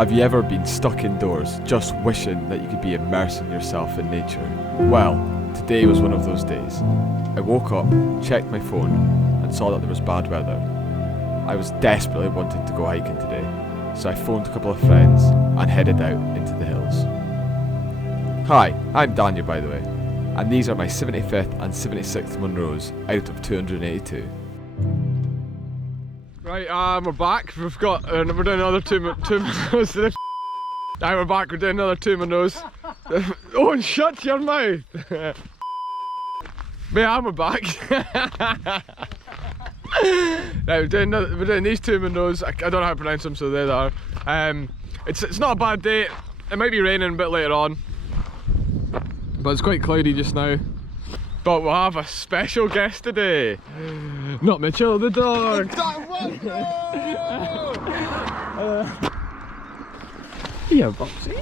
Have you ever been stuck indoors, just wishing that you could be immersing yourself in nature? Well, today was one of those days. I woke up, checked my phone, and saw that there was bad weather. I was desperately wanting to go hiking today, so I phoned a couple of friends and headed out into the hills. Hi, I'm Daniel by the way, and these are my 75th and 76th Munros out of 282. Right, we're back. We're doing another two Munros. Right, we're back. We're doing another 2 Munros. Oh, and shut your mouth! But yeah, we're back. Right, we're doing these 2 Munros. I don't know how to pronounce them, so there they are. It's not a bad day. It might be raining a bit later on, but it's quite cloudy just now. But we'll have a special guest today. Not Mitchell the dog. Yeah, Boxy.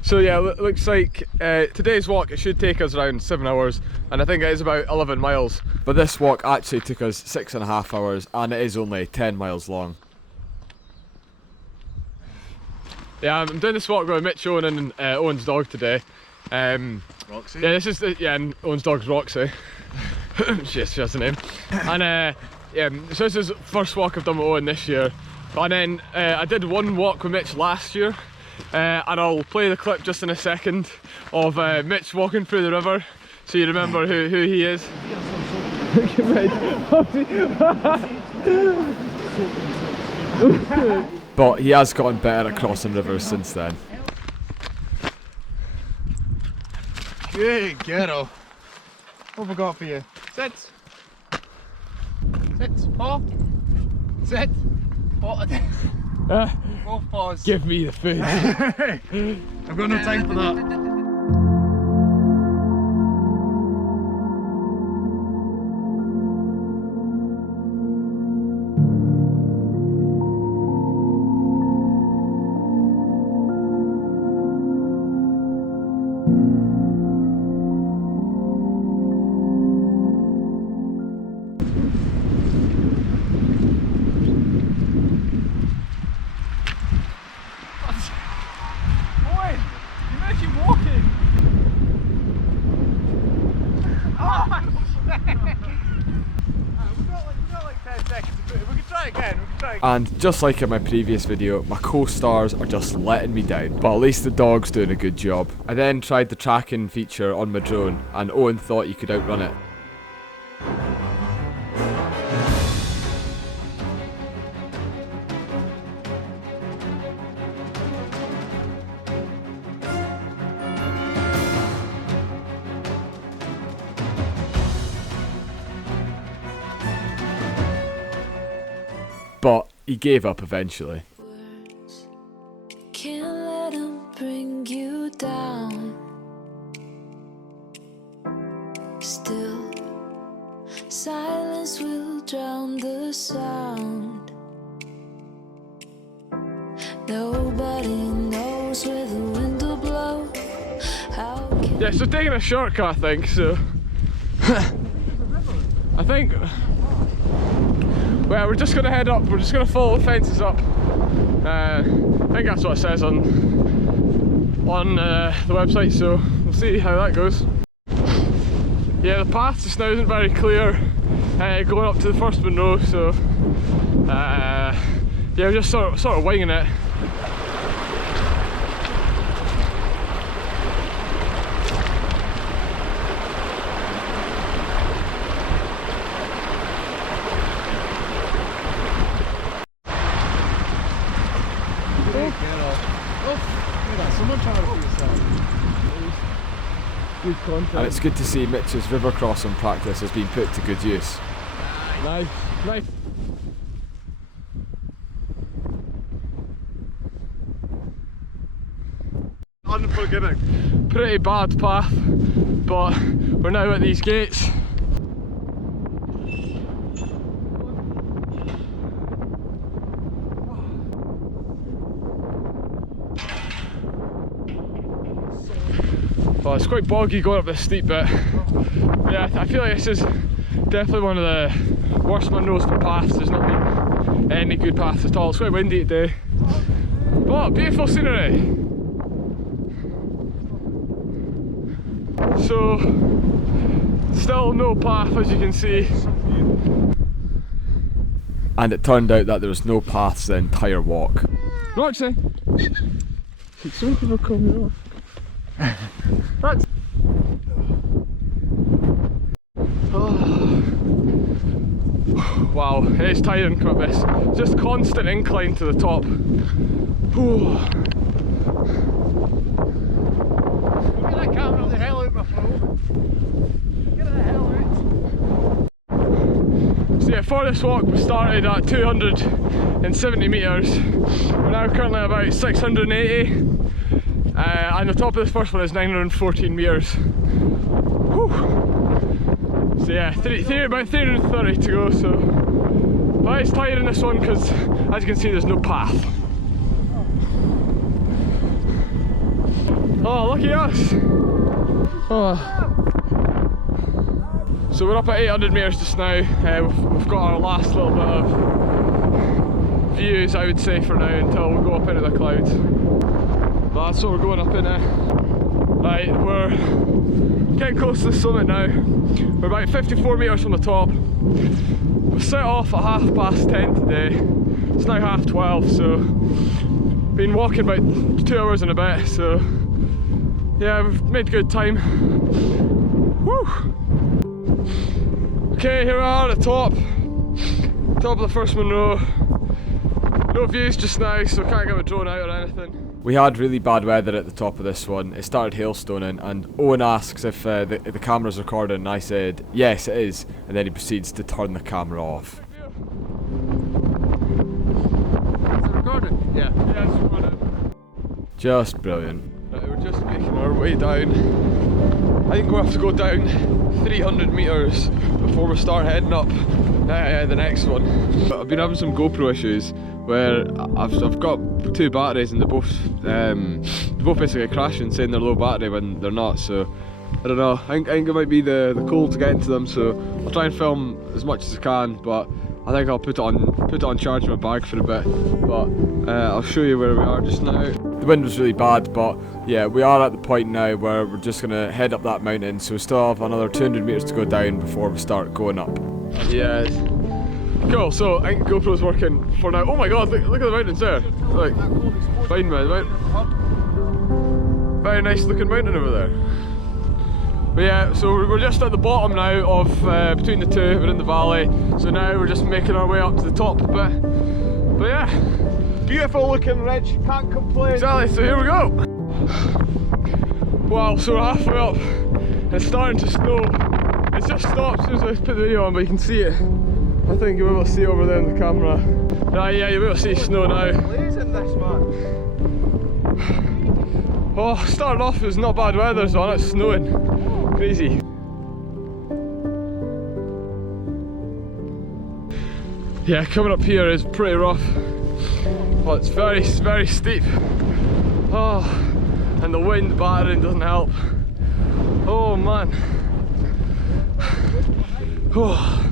So yeah, looks like today's walk, it should take us around 7 hours, and I think it is about 11 miles. But this walk actually took us 6.5 hours, and it is only 10 miles long. Yeah, I'm doing this walk with Mitch, Owen and Owen's dog today. Roxy? Yeah, this is and Owen's dog's Roxy. she has a name. And yeah, so this is the first walk I've done with Owen this year. And then I did one walk with Mitch last year, and I'll play the clip just in a second of Mitch walking through the river, so you remember who he is. But he has gotten better at crossing rivers since then. Good girl. What have I got for you? Sit. Sit. Paw. Sit. Paw. Both paws. Give me the food. I've got no time for that. And just like in my previous video, my co-stars are just letting me down, but at least the dog's doing a good job. I then tried the tracking feature on my drone, and Owen thought you could outrun it. But he gave up eventually. Can't let them bring you down. Still, silence will drown the sound. Nobody knows where the wind will blow. How can Yeah, so taking a shortcut, I think. So I think. Well, we're just going to head up, we're just going to follow the fences up. I think that's what it says on the website, so we'll see how that goes. Yeah, the path just now isn't very clear going up to the first Munro, so yeah, we're just sort of winging it. And it's good to see Mitch's river crossing practice has been put to good use. Nice, nice. Unforgiving. Pretty bad path, but we're now at these gates. Well, it's quite boggy going up this steep bit. Yeah, I feel like this is definitely one of the worst Munros for paths. There's not any good paths at all. It's quite windy today. But beautiful scenery. So, still no path as you can see. And it turned out that there was no paths the entire walk. Roxy! Some people coming off. That's... Oh. Wow, it's tiring to come up this. Just constant incline to the top. Ooh. Get that camera the hell out, my fool. Get the hell out. So yeah, for this walk we started at 270 metres. We're now currently about 680. And the top of this first one is 914 metres. Whew. So yeah, about 330 to go, so... But it's tiring this one because, as you can see, there's no path. Oh, lucky us! Oh. So we're up at 800 metres just now. We've got our last little bit of views, I would say, for now, until we go up into the clouds. But that's what we're going up in now. Right, we're getting close to the summit now. We're about 54 metres from the top. We set off at 10:30 today. It's now 12:30, so been walking about 2 hours and a bit, so yeah, we've made good time. Woo! Okay, here we are at the top of the first Monroe. No views just now, so can't get my drone out or anything. We had really bad weather at the top of this one. It started hailstoning, and Owen asks if the camera's recording, and I said yes it is, and then he proceeds to turn the camera off. Is it recording? Yeah. Yeah, it's recording. Just brilliant. Right, we're just making our way down. I think we'll have to go down 300 metres before we start heading up the next one. But I've been having some GoPro issues where I've got 2 batteries and they're both basically crashing, saying they're low battery when they're not. So I don't know. I think it might be the cold to get into them. So I'll try and film as much as I can, but I think I'll put it on charge in my bag for a bit. But I'll show you where we are just now. The wind was really bad, but yeah, we are at the point now where we're just going to head up that mountain, so we still have another 200 metres to go down before we start going up. Yeah. Cool, so I think GoPro's working for now. Oh my god, look at the mountains there. Like, fine man, very nice looking mountain over there. But yeah, so we're just at the bottom now of, between the two, we're in the valley. So now we're just making our way up to the top a bit. But yeah. Beautiful looking ridge, can't complain. Exactly, so here we go. Wow, so we're halfway up. It's starting to snow. It's just stopped as soon as I put the video on, but you can see it. I think you'll be able to see it over there in the camera. Right, yeah, you'll be able to see snow now. Blazing this, man. Oh, starting off, it was not bad weather, so it's snowing. Crazy. Yeah, coming up here is pretty rough. Well, it's very, very steep. Oh, and the wind battering doesn't help. Oh man. Oh.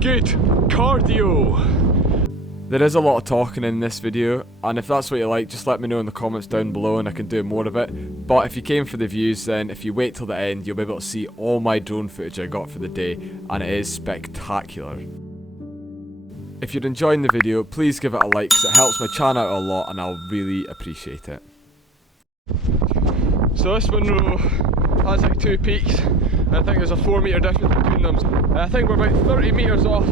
Good cardio. There is a lot of talking in this video, and if that's what you like, just let me know in the comments down below and I can do more of it. But if you came for the views, then if you wait till the end, you'll be able to see all my drone footage I got for the day, and it is spectacular. If you're enjoying the video, please give it a like because it helps my channel out a lot and I'll really appreciate it. So this Monroe has like 2 peaks, and I think there's a 4 metre difference between them. I think we're about 40 metres off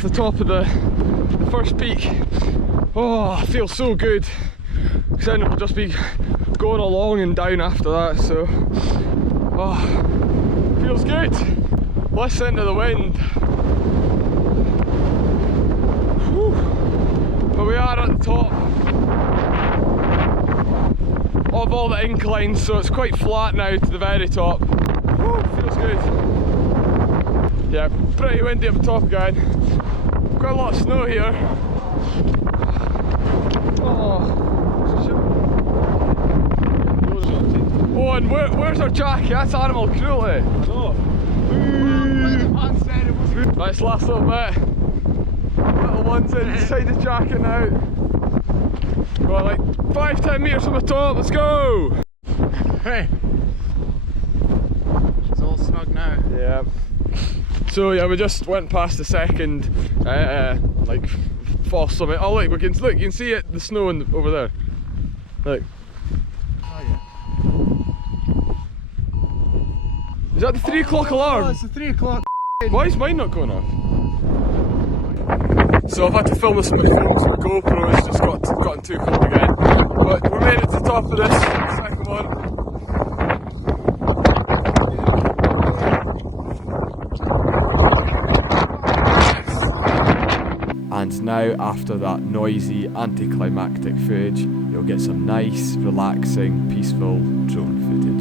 the top of the first peak. Oh, it feels so good. Because then we'll just be going along and down after that, so oh, feels good. Listen to the wind. But we are at the top of all the inclines, so it's quite flat now to the very top. Woo, feels good. Yeah, pretty windy up the top again. Quite a lot of snow here. Oh, and where's our jacket? That's animal cruelty. Oh. Nice last little bit. Little ones inside the jacket now. Got like 5-10 metres from the top, let's go! Hey! It's all snug now. Yeah. So yeah, we just went past the second like false summit. Oh look, you can see it, the snow over there. Look. Oh yeah. Is that the 3 o'clock alarm? Oh, it's the 3 o'clock. Why is mine not going off? So I've had to film this on my phone, so my GoPro has just gotten too cold again. But we made it to the top of this second one. And now, after that noisy, anticlimactic footage, you'll get some nice, relaxing, peaceful drone footage.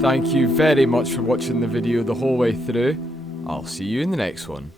Thank you very much for watching the video the whole way through. I'll see you in the next one.